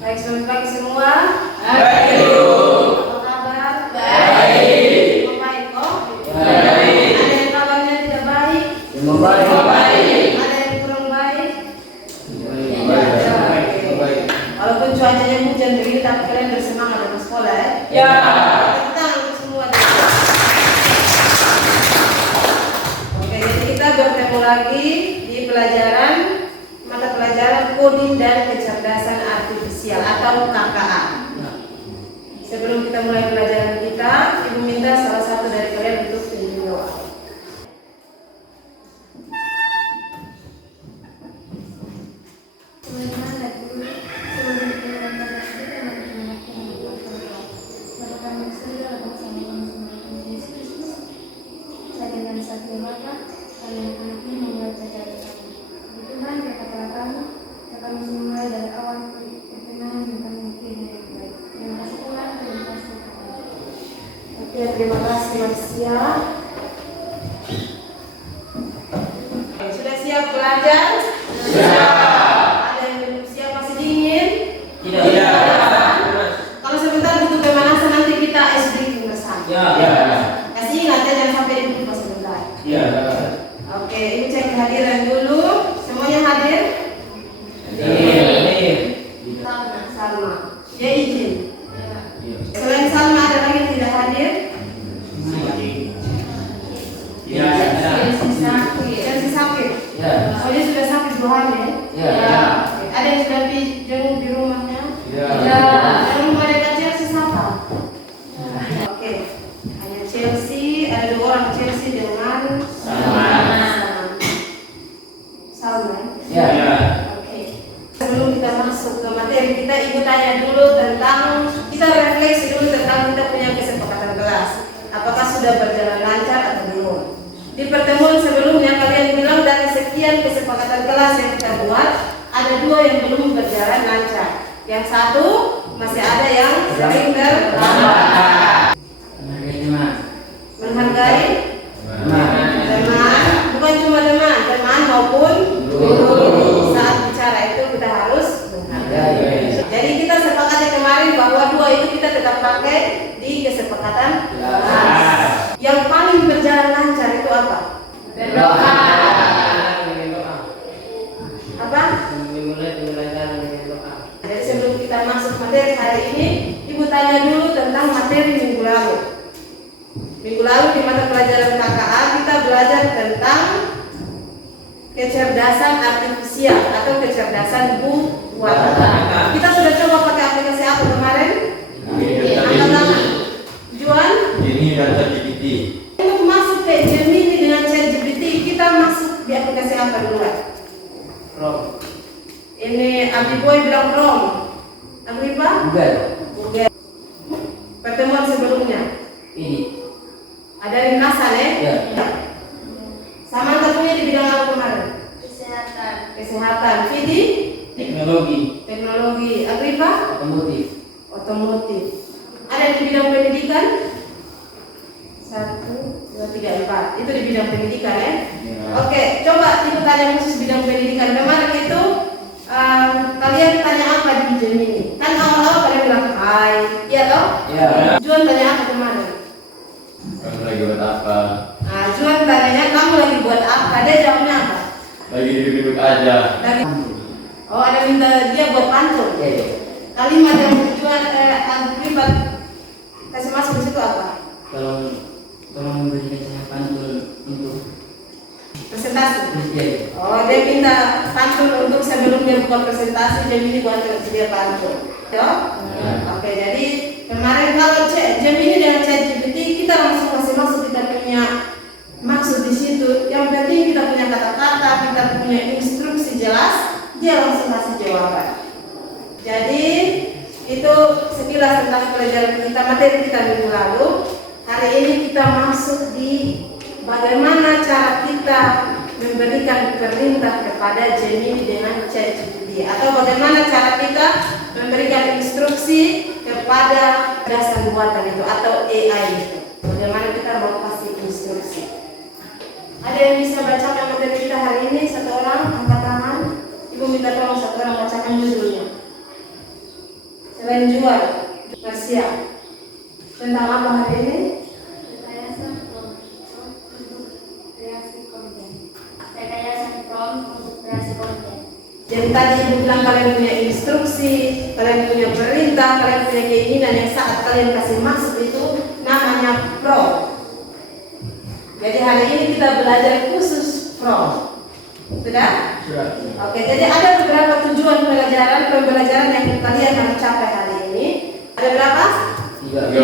Baik, selamat pagi semua. Baik. Apa kabar? Baik. Baik kok? Baik. Ada yang kabarnya tidak baik? Baik. Ada yang kurang baik? Baik. Walaupun cuacanya hujan begini, tapi kalian bersemangat dalam sekolah ya? Ya. Kita untuk semua. Oke, jadi kita bertemu lagi di pelajaran mata pelajaran coding dan kecerdasan artifisial atau KKA. Sebelum kita mulai pelajaran kita, Ibu minta salah satu dari kalian untuk tunjuk doa. Oke, terima kasih Marsya. Sudah siap belajar? Siap. Ada yang belum siap, masih dingin? Tidak. Kalau sebentar butuh pemanasan, nanti kita ice breaking bersama. Ya. Kasih ingat ya, jangan sampai duduk pas sebentar. Ya. Oke, ini cek kehadiran dulu. Semuanya hadir? Salma. Ya, izin. Selain Salma ada lagi yang tidak hadir? Yang sakit. Oh, dia sudah sakit 2 hari ya? Oke. Ada yang sudah jenguk di rumahnya? Yang rumah dekat Chelsea siapa? Oke. Hanya Chelsea, ada 2 orang Chelsea dengan Salma ya? Oke. Sebelum kita masuk ke materi kita, Ibu tanya dulu tentang, kita refleksi dulu tentang kita punya kesepakatan kelas. Apakah sudah berjalan lancar atau belum? Di pertemuan sebelumnya kalian bilang dari sekian kesepakatan kelas yang kita buat, ada 2 yang belum berjalan lancar. Yang 1 masih ada yang sering terlambat. Menghargai teman, bukan cuma teman maupun guru. Saat bicara itu kita harus menghargai. Jadi kita sepakati kemarin bahwa 2 itu kita tetap pakai di kesepakatan kelas. Yang paling berjalan lancar itu apa? Berdoa. Apa? Jadi sebelum kita masuk materi hari ini, Ibu tanya dulu tentang materi minggu lalu. Minggu lalu di mata pelajaran KKA kita belajar tentang kecerdasan artifisial atau kecerdasan buatan. Kita sudah coba pakai aplikasi apa kemarin? Angkat tangan. Juan? Ini dan ChatGPT. Untuk masuk ke Gemini dengan ChatGPT, kita masuk di aplikasi apa dulu? Ini Abi Boy bilang Chrome. Agripa? Google. Pertemuan sebelumnya ada ringkasan ya? Samantha punya di bidang apa kemarin? Kesehatan. Vidi? Teknologi. Agripa? Otomotif. Ada di bidang pendidikan? 1, 2, 3, 4. Itu di bidang pendidikan ya? Oke, coba Ibu tanya khusus bidang pendidikan. Kemarin itu kalian tanya apa di Gemini? Kan awal-awal kalian bilang hai, iya toh? Juan tanya apa kemarin? Kamu lagi buat apa? Nah, Juan tanyanya kamu lagi buat apa? Dia jawabnya apa? Lagi duduk-duduk aja. Oh, ada minta dia buat pantun. Kalimat yang Juan Agripa kasih masuk di situ apa? Tolong memberikan pantun untuk presentasi. presiden. Oh, dia minta pantun untuk sebelum dia buka presentasi, Gemini buat tersedia pantun. Yo? Oke, jadi kemarin kalau Gemini dengan ChatGPT kita langsung masuk kita punya maksud di situ. Yang penting kita punya kata-kata, kita punya instruksi jelas, dia langsung kasih jawaban. Jadi itu sekilas tentang pelajaran kita, materi kita minggu lalu. Hari ini kita masuk di bagaimana cara kita memberikan perintah kepada Gemini dengan ChatGPT, atau bagaimana cara kita memberikan instruksi kepada dasar buatan itu atau AI itu. Bagaimana kita mau kasih instruksi. Ada yang bisa bacakan materi kita hari ini? Satu orang angkat tangan. Ibu minta tolong satu orang bacakan judulnya. Selain jual, bersiap. Tentang apa hari ini? Rekayasa prompt untuk kreasi konten. Rekayasa prompt untuk kreasi konten. Jadi tadi ibu bilang kalian punya instruksi, kalian punya perintah, kalian punya keinginan yang saat kalian kasih masuk itu namanya prompt. Jadi hari ini kita belajar khusus prompt. Sudah? Sudah. Oke, jadi ada beberapa tujuan pembelajaran yang kalian harus capai hari ini. Ada berapa? 3.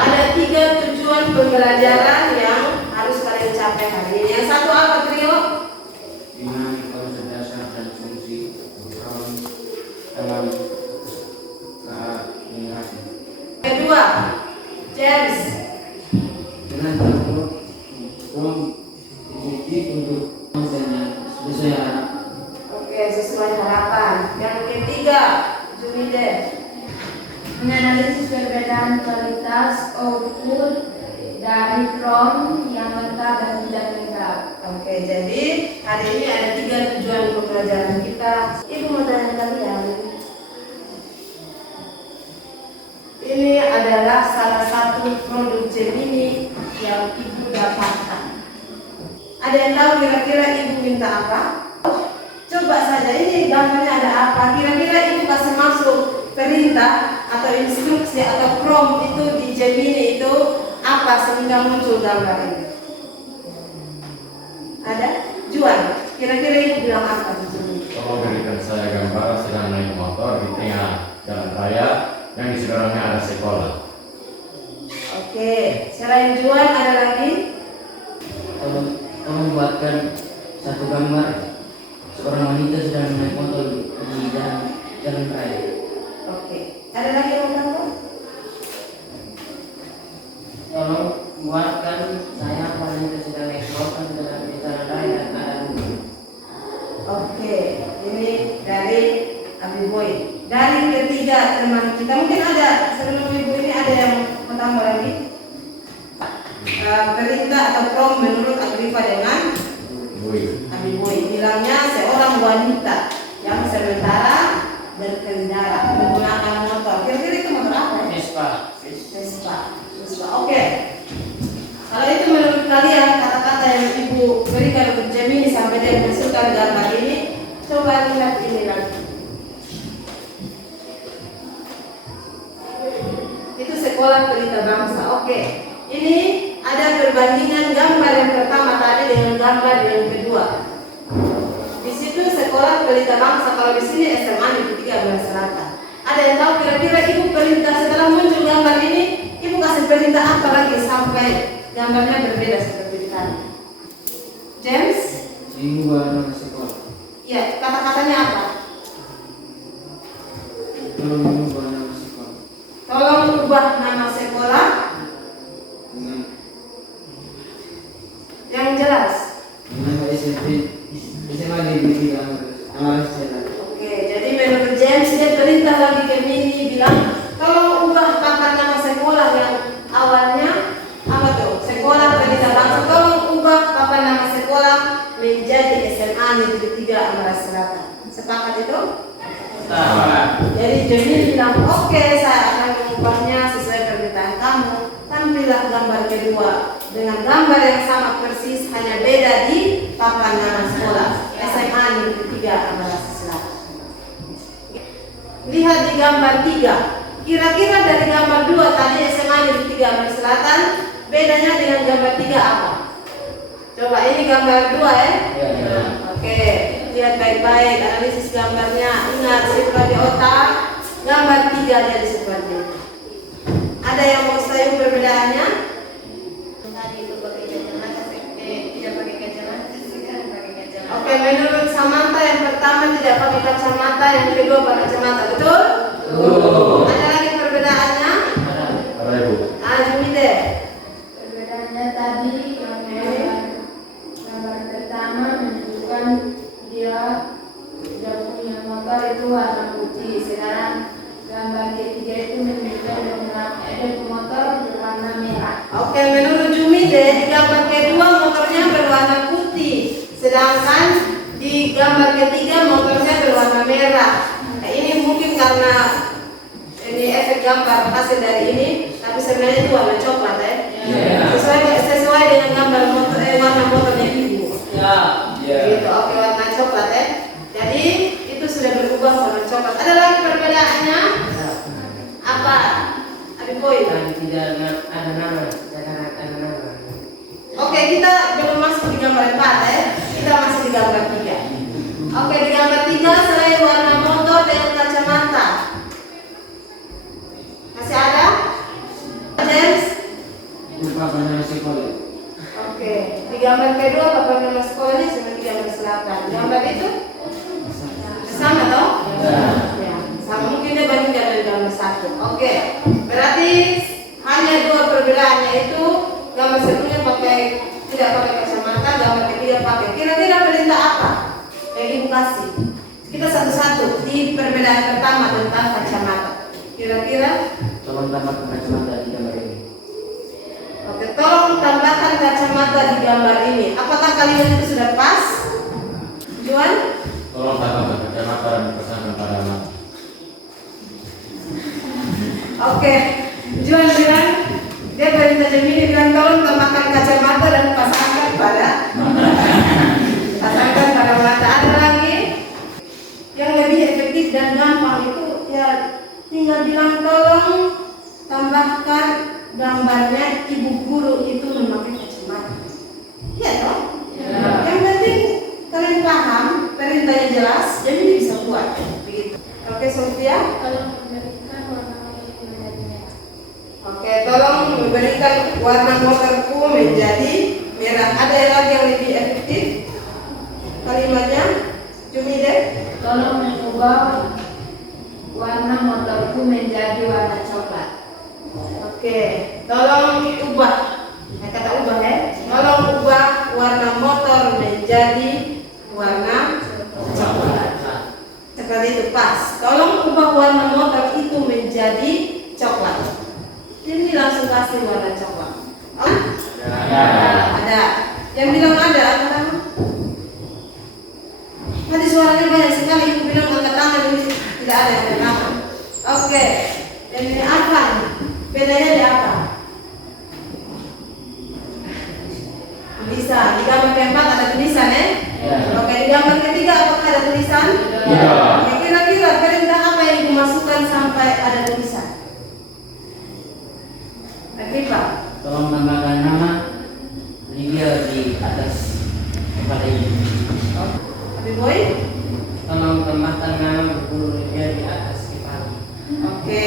Ada 3 tujuan pembelajaran yang harus kalian capai hari ini. Yang satu apa, Trio? Dengan konsep dasar dan fungsi dalam komunikasi. Kedua, James. Dengan campur bukti untuk konten yang sesuai harapan. Oke, sesuai harapan. Yang ketiga, Jumide. Menganalisis perbedaan kualitas output dari prompt yang lengkap dan tidak lengkap. Oke, jadi hari ini ada 3 tujuan pembelajaran kita. Ibu mau tanya kalian. Ini adalah salah satu produk Gemini yang ibu dapatkan. Ada yang tahu kira-kira ibu minta apa? Coba saja, ini gambarnya ada apa? Kira-kira ibu kasih masuk perintah atau instruksi atau prompt itu di Gemini itu apa sehingga muncul gambar ini? Ada? Juan, kira-kira ibu bilang apa di Gemini? Tolong berikan saya gambar sedang naik motor di tengah jalan raya yang di seberangnya ada sekolah. Oke, selain Juan ada lagi? Tolong buatkan satu gambar seorang wanita sedang naik motor di jalan raya. Oke, ada lagi yang mau tahu? Tolong buatkan saya wanita sedang naik motor di jalan raya dan ada gunung. Oke, ini dari Abiboy. Dari ketiga teman kita, mungkin ada sebelum ibu ini ada yang mau tambah lagi? Perintah atau prompt menurut Agripa dengan Abiboy bilangnya seorang wanita yang sementara berkendara menggunakan motor. Kira-kira itu motor apa? Vespa. Oke. Kalau itu menurut kalian kata-kata yang ibu berikan untuk Gemini sampai dia menghasilkan gambar ini, coba lihat ini lagi. Itu sekolah pelita bangsa. Oke. Ini ada perbandingan gambar yang pertama tadi dengan gambar yang kedua. Di situ sekolah pelita bangsa, kalau di sini SMA Negeri 3 Belas Selatan. Ada yang tahu kira-kira ibu perintah setelah muncul gambar ini, ibu kasih perintah apa lagi sampai gambarnya berbeda seperti tadi? James? Ibu warna sekolah. Ya, kata-katanya apa? Tolong ubah nama sekolah Tolong ubah nama sekolah dengan yang jelas. nama SMA Negeri 3 Belas Selatan. Oke, jadi menurut James dia perintah lagi ke Mini bilang, tolong ubah papan nama sekolah yang awalnya apa tuh? Sekolah Pelita Bangsa. Tolong ubah papan nama sekolah menjadi SMA Negeri 3 Amara Selatan. Sepakat itu? Jadi Gemini bilang, oke, saya akan mengubahnya sesuai permintaan kamu. Tampillah gambar kedua dengan gambar yang sama persis, hanya beda di papan nama sekolah SMA Negeri 3 Amara Selatan. Lihat di gambar 3. Kira-kira dari gambar 2 tadi SMA Negeri 3 Amara Selatan, bedanya dengan gambar 3 apa? Coba ini gambar 2 ya. Ya. Oke, lihat baik-baik analisis gambarnya. Ingat simpan di otak. Gambar 3 ada di seperti ini. Ada yang mau saya perbedaannya? Tadi itu pakai kacamata, tidak pakai kacamata, sekarang pakai kacamata. Oke, menurut Samantha yang pertama tidak pakai kacamata, yang kedua pakai kacamata, betul? Ada lagi perbedaannya? Ada Ibu. Jumi deh. Perbedaannya tadi gambar pertama menunjukkan dia punya motor itu warna putih. Sekarang gambar ketiga itu menunjukkan dia punya motor berwarna merah. Oke, menurut Jumi deh, di gambar kedua motornya berwarna putih, sedangkan di gambar ketiga motornya berwarna merah. Nah, ini mungkin karena ini efek gambar hasil dari ini, tapi sebenarnya itu warna coklat ya. Sesuai dengan gambar motor, warna motornya ibu. Gitu, oke, warna coklat ya. Jadi itu sudah berubah warna coklat. Ada lagi perbedaannya? Apa? Ada poin? Tidak ada nama, tidak ada nama. Oke, kita belum masuk di gambar 4 ya. Kita masih di gambar 3. Oke, di gambar 3 selain warna motor dan kacamata. Masih ada? James? Lupa nama sekolah. Oke, di gambar kedua papan nama sekolahnya cuma 13 Gambar itu sama toh? Ya, sama mungkin dia banding dari gambar 1. Oke, berarti hanya 2 perbedaannya itu gambar sebelumnya tidak pakai kacamata, gambar ketiga pakai. Kira-kira perintah apa yang ibu kasih? Kita satu-satu di perbedaan pertama tentang kacamata. Kira-kira? Tolong tambahkan kacamata di gambar ini. Oke, tolong tambahkan kacamata di gambar ini. Apakah kalimat itu sudah pas? Juan? Tolong tambahkan kacamata dan pesankan pada anak. Oke, Juan bilang dia perintah Gemini bilang tolong tambahkan kacamata dan pasangkan pada mata. Ada lagi yang lebih efektif dan gampang itu ya tinggal bilang tolong tambahkan gambarnya ibu guru itu memakai kacamata. Iya toh? Yang penting kalian paham, perintahnya jelas, jadi bisa buat. Begitu. Oke, Sofia. Kalau memberikan warna motorku menjadi merah. Oke, tolong memberikan warna motorku menjadi merah. Ada yang lagi yang lebih efektif? Kalimatnya, Jumi deh. Tolong mengubah warna motorku menjadi warna coklat. Oke, tolong ubah. Kata ubah ya. Tolong ubah warna motor menjadi warna coklat. Seperti itu pas. Tolong ubah warna motor itu menjadi coklat. Jadi langsung kasih warna coklat. Oh? Ada. Yang bilang ada apa nama? Tadi suaranya banyak sekali. Ibu bilang angkat tangan ini tidak ada yang angkat tangan. Oke. Dan ini apa? Bedanya di apa? Tulisan. Di gambar keempat ada tulisan ya? Oke, di gambar ketiga apakah ada tulisan? Ya, kira-kira perintah apa yang dimasukkan sampai ada tulisan? Agripa. Tolong tambahkan nama Lydia di atas kepala ini. Abi Boy? Tolong tambahkan nama guru Lydia di atas kepala. Oke.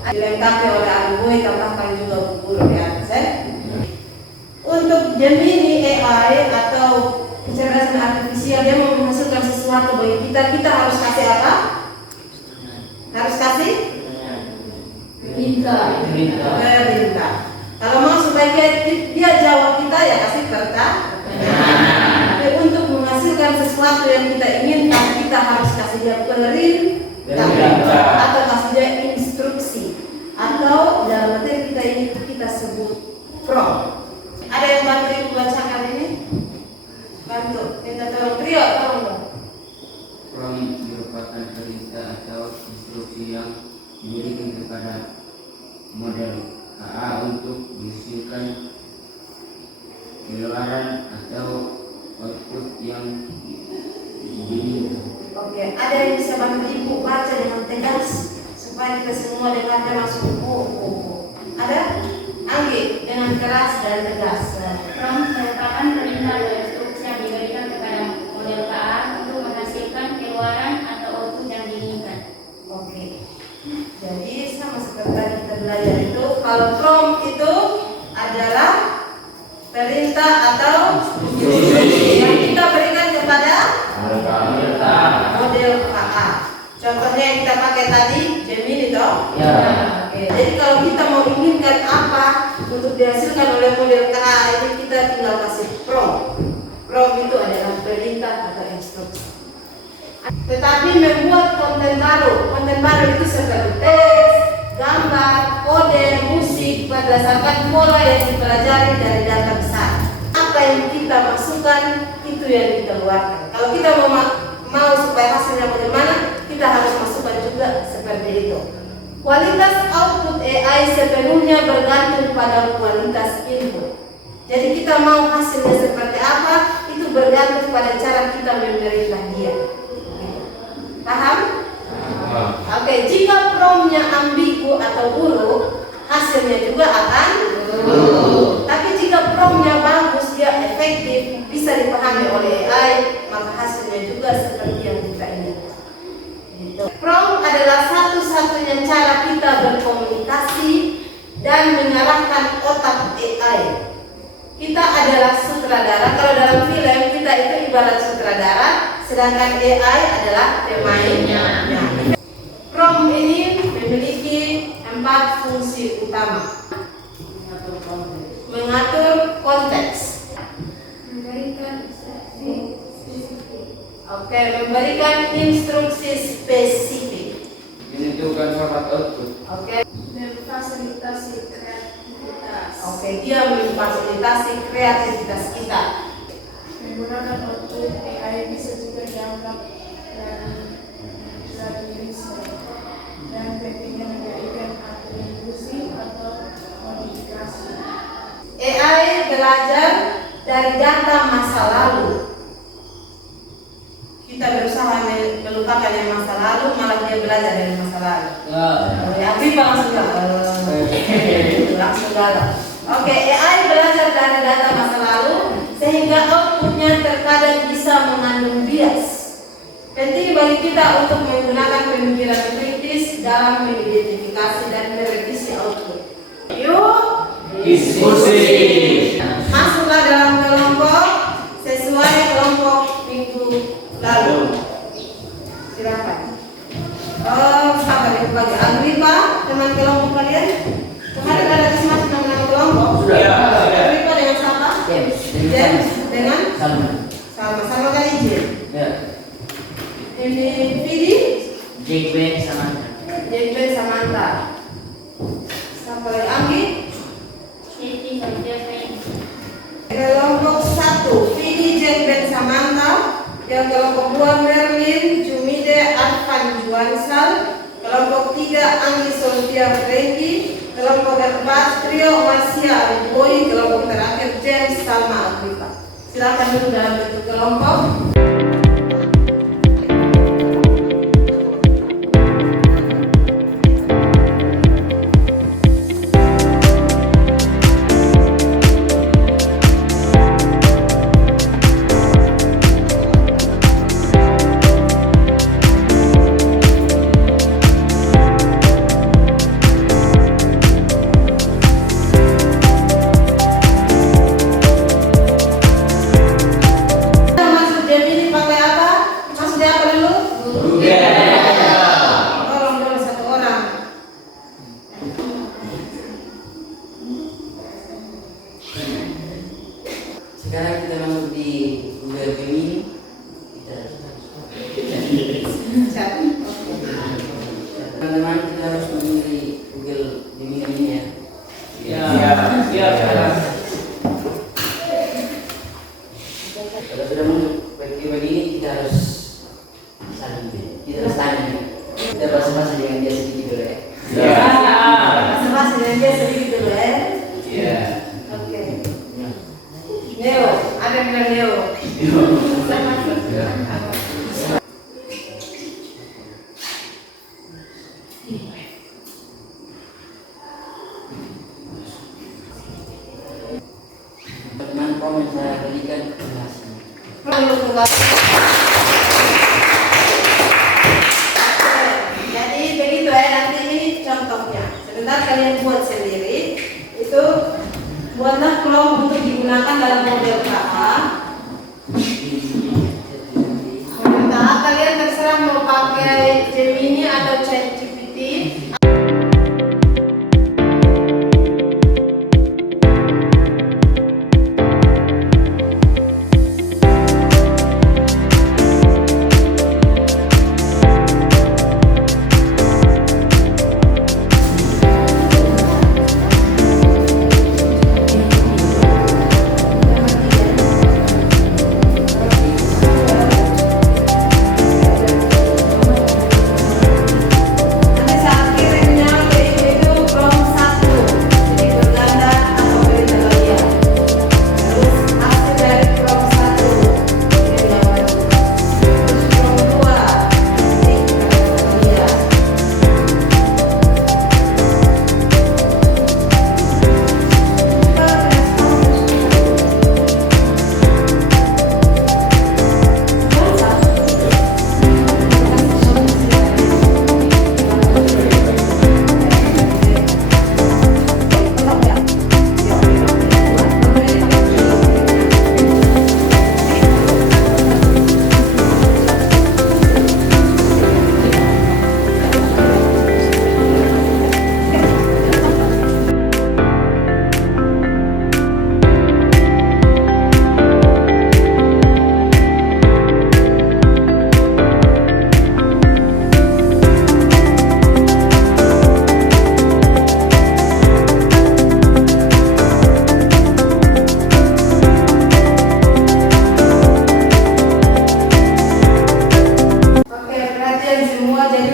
Dilengkapi oleh Abi Boy, tambahkan juga guru di atas ya. Untuk Gemini AI atau kecerdasan artifisial, dia mau menghasilkan sesuatu bagi kita harus kasih apa? Harus kasih? Perintah. Kalau mau supaya dia jawab kita ya kasih pertanyaan. Tapi untuk menghasilkan sesuatu yang kita inginkan, kita harus kasih dia perintah atau kasih dia instruksi. Atau dalam materi kita ini kita sebut prompt. Ada yang bantu ibu bacakan ini? Bantu. Minta tolong Trio, tolong dong. Prompt merupakan perintah atau instruksi yang diberikan kepada model AA untuk menghasilkan keluaran atau output yang diinginkan. Oke, ada yang bisa bantu ibu baca dengan tegas supaya kita semua dengarnya langsung Ada? Anggi dengan keras dan tegas. Prompt merupakan perintah perintah atau instruksi yang kita berikan kepada model KA. Contohnya yang kita pakai tadi, Gemini toh. Ya. Oke. Jadi kalau kita mau inginkan apa untuk dihasilkan oleh model KA ini, kita tinggal kasih prompt. Prompt itu adalah perintah atau instruksi. Tetapi membuat konten baru itu seperti teks, gambar, kode, musik berdasarkan pola yang dipelajari dari data besar. Apa yang kita masukkan itu yang dikeluarkan. Kalau kita mau supaya hasilnya bagaimana, kita harus masukkan juga seperti itu. Kualitas output AI sepenuhnya bergantung pada kualitas input. Jadi kita mau hasilnya seperti apa, itu bergantung pada cara kita memberikan dia. Paham? Oke, jika promptnya ambigu atau buruk, hasilnya juga akan buruk. Tapi jika promptnya bagus, dia efektif, bisa dipahami oleh AI, maka hasilnya juga seperti yang kita inginkan. Gitu. Prompt adalah satu-satunya cara kita berkomunikasi dan mengarahkan otak AI. Kita adalah sutradara. Kalau dalam film kita itu ibarat sutradara, sedangkan AI adalah pemainnya. Prompt ini memiliki 4 fungsi utama. Mengatur konteks. Memberikan instruksi spesifik. Oke, memberikan instruksi spesifik. Menentukan format output. Oke. Memfasilitasi kreativitas. Oke, dia memfasilitasi kreativitas kita. Menggunakan output AI bisa juga dianggap plagiarisme dan pentingnya memberikan atribusi atau modifikasi. AI belajar dari data masa lalu. Kita berusaha melupakan yang masa lalu, malah dia belajar dari masa lalu. Ya, Agripa langsung gagal. Oke, AI belajar dari data masa lalu sehingga outputnya terkadang bisa mengandung bias. Penting bagi kita untuk menggunakan pemikiran kritis dalam mengidentifikasi dan merevisi output. Yuk, Diskusi. masuklah dalam kelompok sesuai kelompok minggu lalu. Silakan. Sabar ya, bagi Agripa, teman kelompok kalian. Kemarin ada masuk nama kelompok. Sudah. Agripa dengan siapa? James dengan sama kali James. Ya. Ini Vidi, JB sama. JB Samantha. Siapa lagi? Anggi? Kelompok 1 Vidi, JB Samantha. Yang kelompok 2 Merlin, Jumide, Arfan Juansal. Kelompok 3 Anggi Sofia Franky. Kelompok 4 Trio Marsia Boy. Kelompok terakhir James Salma Agripa. Silakan dulu dalam bentuk kelompok. Sekarang kita masuk di Google Gemini. Teman-teman, kita harus memilih Google Gemini ini ya. Kalau sudah masuk begini, kita harus saling, kita harus tanya. Kita bahasa-bahasa dengan dia sedikit dulu ya. Bahasa-bahasa dengan dia sedikit dulu ya. Oke. Neo, ada yang bilang Neo. Teman komen saya berikan informasi. Jadi begitu ya, nanti ini contohnya. Sebentar kalian buat sendiri. Itu buatlah kelompok untuk digunakan dalam model KA. Nah, kalian terserah mau pakai Gemini atau ChatGPT.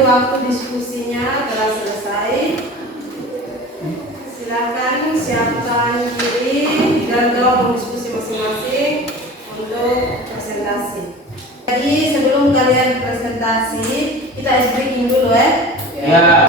Waktu diskusinya telah selesai. Silakan siapkan diri dan jawab diskusi masing-masing untuk presentasi. Jadi sebelum kalian presentasi, kita ice breaking dulu ya. Ya.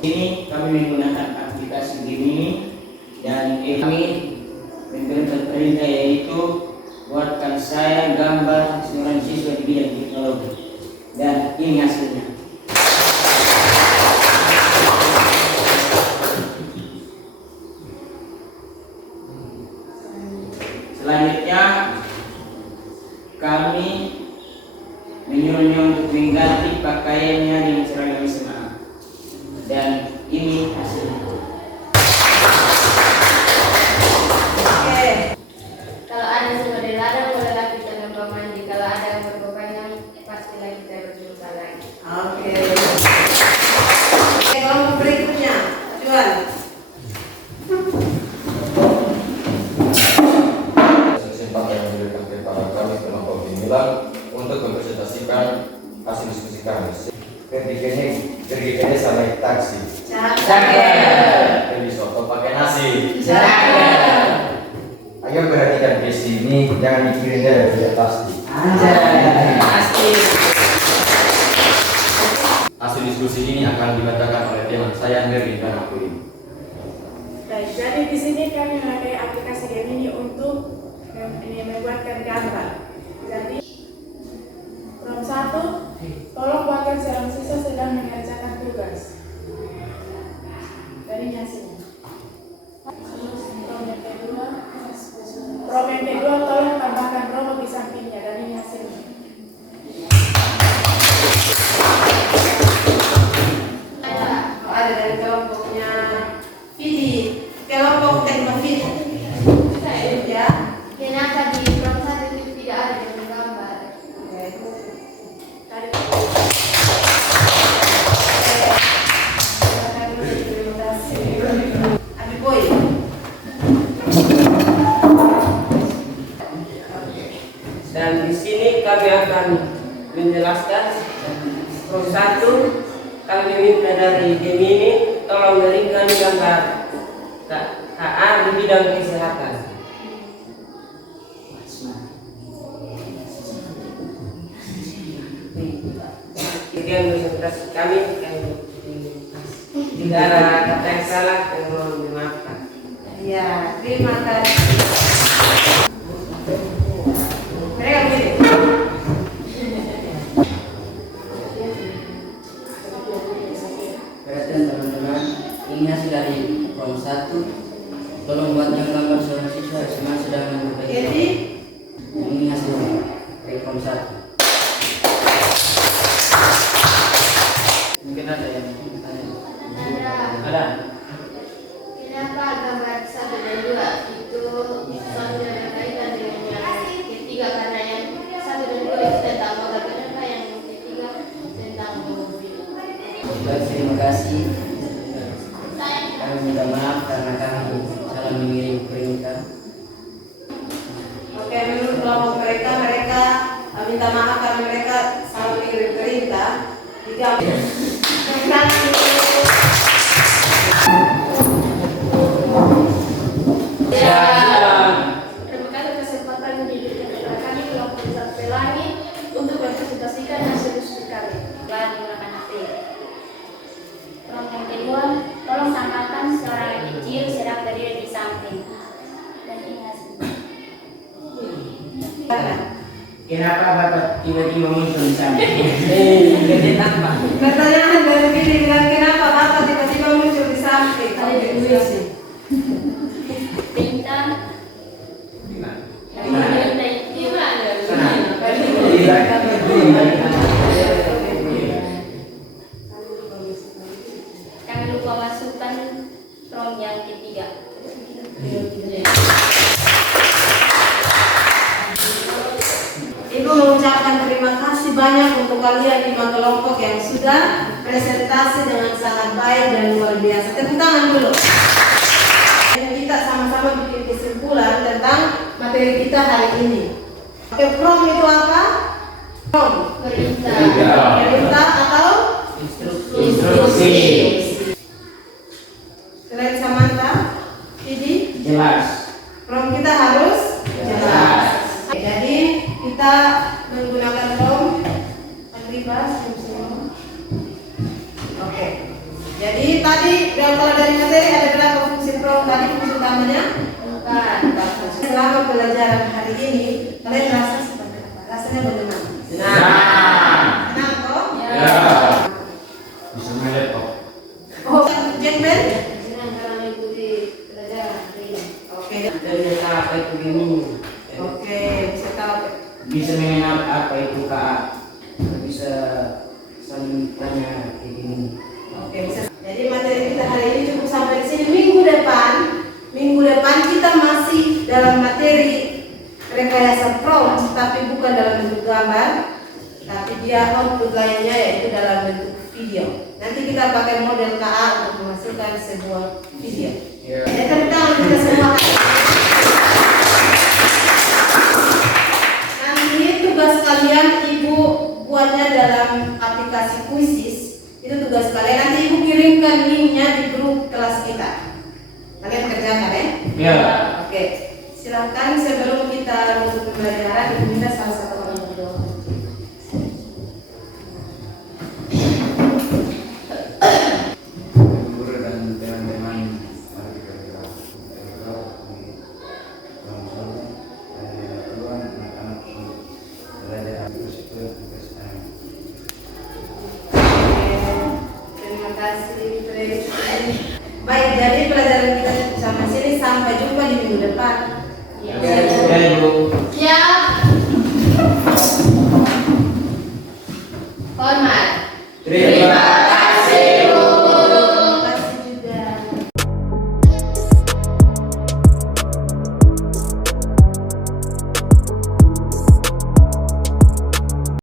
Ini kami menggunakan aplikasi Gemini dan kami memberikan perintah yaitu buatkan saya gambar seorang siswa di bidang teknologi dan ini hasilnya. Selanjutnya kami menyuruhnya untuk mengganti pakaiannya dengan seragam SMA. Dan ini hasilnya. Oke. Kalau ada sumber ladang bolehlah kita numpang mandi. Kalau ada yang berkepanjang pastilah kita berjumpa lagi. Oke. Oke, kelompok berikutnya. Jual. Kesempatan yang diberikan kepada kami kelompok Gemilang untuk mempresentasikan hasil diskusi kami. Ketiganya sama taksi. Lebih soto pakai nasi. Ayo perhatikan di sini, jangan mikirin dia tidak pasti. Pasti. Hasil diskusi ini akan dikatakan oleh teman saya Merlin dan aku ini. Baik, jadi di sini kami memakai aplikasi Gemini untuk membuatkan gambar. Jadi prompt 1, tolong buatkan seorang siswa sedang mengerjakan tugas. Dari hasilnya. Prompt yang kedua, tolong tambahkan robot di sampingnya. Dari hasilnya. Abi Boy. Dan di sini kami akan menjelaskan Prof 1 kami minta dari Gemini tolong berikan gambar KA di bidang kesehatan. Sekian konsentrasi kami tidak ada kata yang salah yang mohon dimaafkan. Ya, terima kasih. Mereka begini. Perhatian teman-teman, ini hasil dari Form 1. Tolong buatkan gambar seorang siswa SMA sedang mengikuti. Jadi, Ini hasil dari Form 1. Mungkin ada yang tanya. Ada. Kenapa gambar 1 dan 2 itu selalu berkaitan dengan yang ketiga? Karena yang 1 dan 2 itu tentang motor, kenapa yang ketiga tentang mobil? Baik, terima kasih. Kami minta maaf karena kami salah mengirim perintah. oke, menurut kelompok mereka minta maaf karena mereka salah mengirim perintah. Terima kasih. Terima kasih kesempatan yang diberikan kepada kami kelompok besar Pelangi untuk mempresentasikan hasil diskusi kami. Menggunakan HP. Tolong yang kedua, tolong samakan seorang yang kecil sedang berdiri di samping. Dan ini hasilnya. Kenapa Bapak tiba-tiba muncul di sana? Pertanyaan dari Billy bilang kenapa Bapak tiba-tiba muncul di samping? Bintang. Kami lupa masukkan from yang ketiga. Ibu mengucapkan terima kasih banyak untuk kalian 5 kelompok yang sudah presentasi dengan sangat baik dan luar biasa. Tepuk tangan dulu. Kita sama-sama bikin kesimpulan tentang materi kita hari ini. Oke, prom itu apa? Prom. Perintah atau Instruksi. Selain Samantha, Didi, Jelas. prom kita harus jelas. Jadi kita menggunakan prom agribas. Oke. Jadi tadi kalau dari materi ada berapa fungsi prom tadi? Fungsi utamanya 4. Selama pelajaran hari ini kalian merasa seperti apa? Rasanya bagaimana? Senang kok? Ya. Bisa main laptop. Oh, Jetman? Senang karena mengikuti pelajaran hari ini. Oke. Dan tahu apa itu Gemini. Oke, bisa tahu. Bisa mengenal apa itu KA. Bisa saling tanya kayak gini. Oke, bisa. Jadi materi kita hari ini cukup sampai di sini. Minggu depan kita masih dalam materi rekayasa prompt, tapi bukan dalam bentuk gambar, tapi dia output lainnya yaitu dalam bentuk video. Nanti kita pakai model KA untuk menghasilkan sebuah video. Jadi tentang kita semua. Nanti tugas kalian ibu buatnya dalam aplikasi Quizzes. Itu tugas kalian. Nanti ibu kirimkan linknya di grup kelas kita. Kalian kerjakan ya? Ya. Oke. Silakan sebelum kita masuk pembelajaran, ibu minta salah satu orang berdoa. Guru dan teman-teman, mari kita berdoa. Tuhan, anak-anak belajar terus tugas kami. Terima kasih, Pres. Baik, jadi pelajaran kita sampai sini. Sampai jumpa di minggu depan. Ya, Ibu.